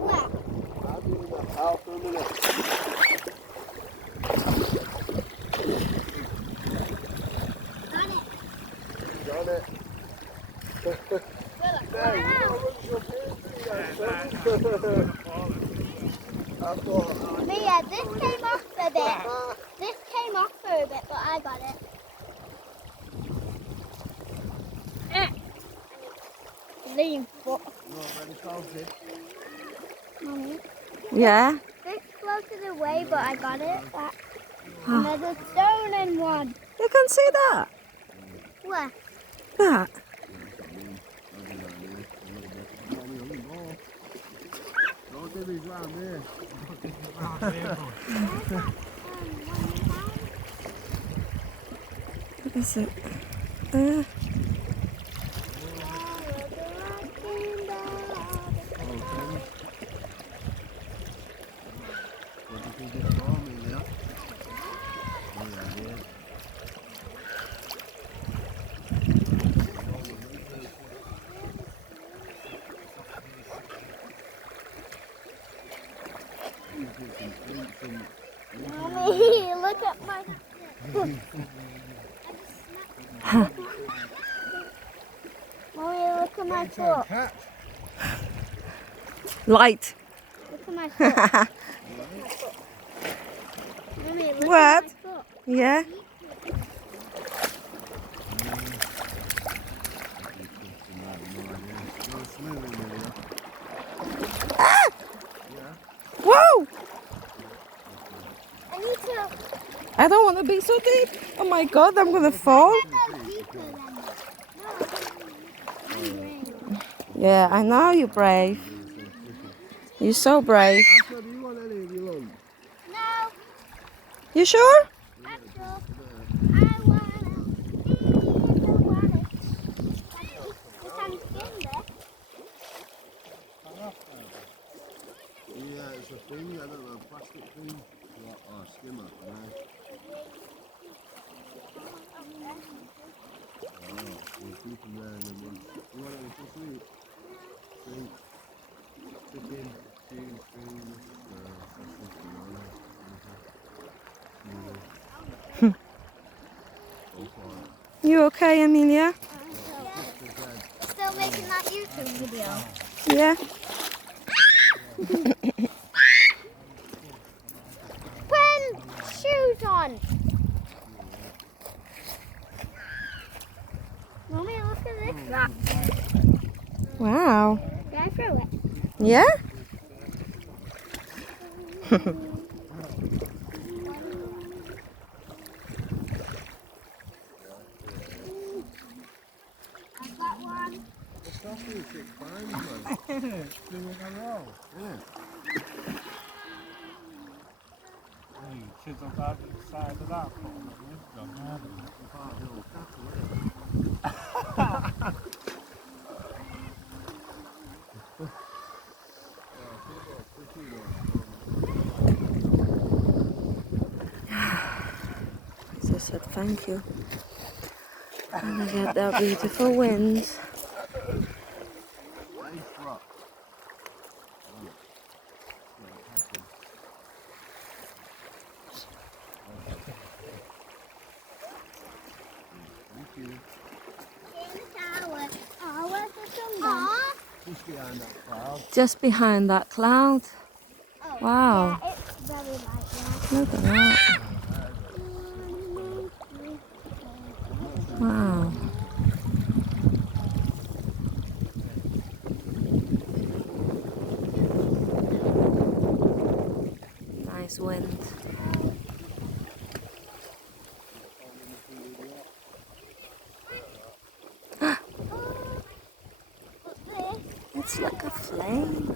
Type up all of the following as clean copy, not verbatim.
wet? I'll be in the house for a minute. Got it. Got it. Hey, you know what your I thought. Mia, this came off a bit. This came off for a bit, but I got it. Lean foot. Not very salty. Mummy. Yeah. This floated away, but I got it back. And there's a stone in one. You can see that. Where? That. What is it? Mommy, look at my foot. Mommy, look at my foot. Light. Look at my foot. Mommy, look What? at my foot. Yeah. Ah! Whoa! I need to I don't want to be so deep. Oh my God, I'm gonna fall. go deeper than that. Yeah, I know you're brave. You're so brave. Do you want any of your lunch? No, You sure? I'm sure. I wanna eat the water. You can skin this. Yeah, it's a thing, I don't know, a plastic thing. Or a skimmer, right? Oh, we'll keep them there and then we'll... You want anything to eat? Drink, chicken, cheese, things, You okay, Amelia? Still making that YouTube video. Yeah. Put shoes on. Mommy, look at this rock. Wow. Can I throw it? Yeah? I've got one. It's coffee, it's fine, man. Doing a roll, isn't it? Kids on that side of that pole, Part of the old castle, isn't it? I said thank you. And I get that beautiful wind. Nice rock. Thank you. In the tower. Oh, where's the sun gone? Just behind that cloud. Just behind that cloud. Oh, Wow. yeah, it's very light there. Look at that. Wow. Nice wind. It's like a flame.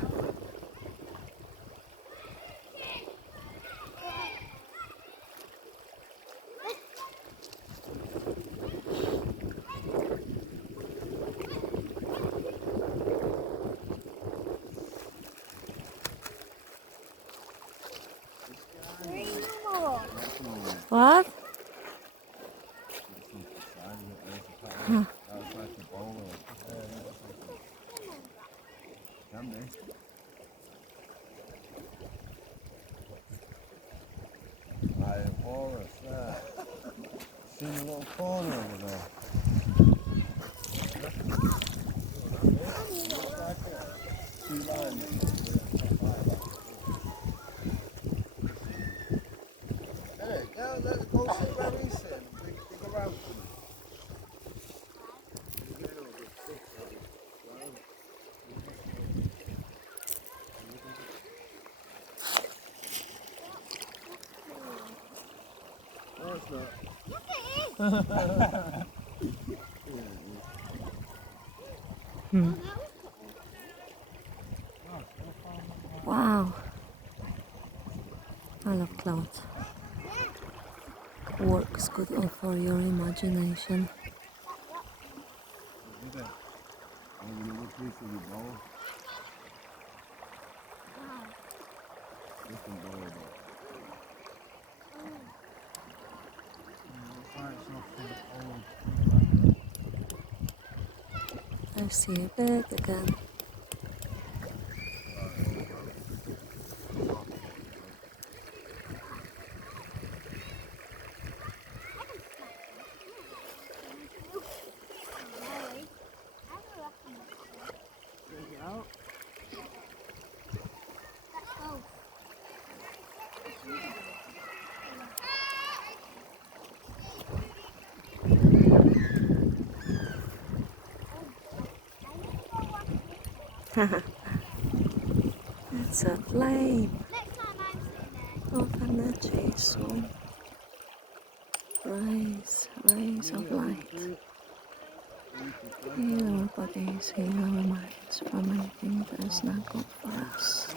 What? this. Right, Horace, there. See the little corner over there? Two lines. Hey, let's go see where he's sitting. Dig around for me. No, it's not. Yes, it is. Hmm. Wow. I love clouds. Works good for your imagination. I'm going to piece of your bowl. This one bowl about. I see a bed again. Take it out. It's a flame Next time I'm sitting there. of energy, so rays of light. Heal our bodies, heal our minds from anything that is not good for us.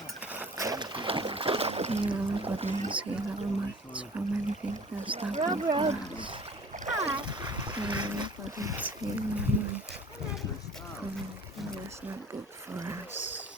Heal our bodies, heal our minds from anything that is not good for us. Heal our bodies, heal our minds from anything that is not good for us.